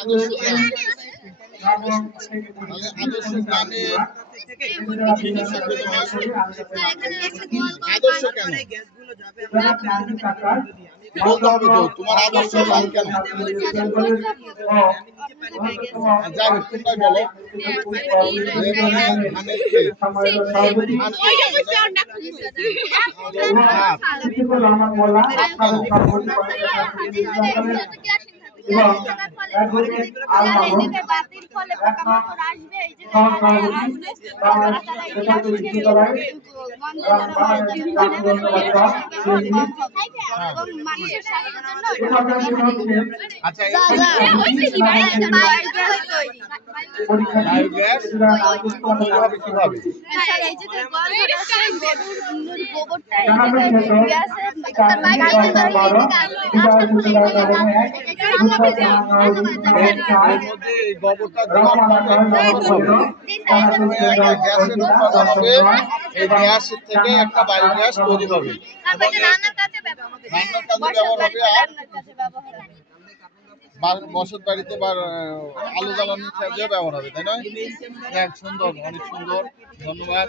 আদর্শ গ্রাম আদর্শ গ্রামে আদর্শ কেন বলতে হবে তো তোমার আদর্শ গ্রাম কেন? যাই হোক তোমরাই বলো। আচ্ছা কিভাবে গোবরটা গ্যাসের উৎপাদন হবে, এই গ্যাস থেকে একটা বায়োগ্যাস তৈরি হবে, রান্নার কাজে ব্যবহার হবে আর বসত বাড়িতে বা আলো জ্বালানোর কাজেও ব্যবহার হবে, তাই না? সুন্দর, অনেক সুন্দর, ধন্যবাদ।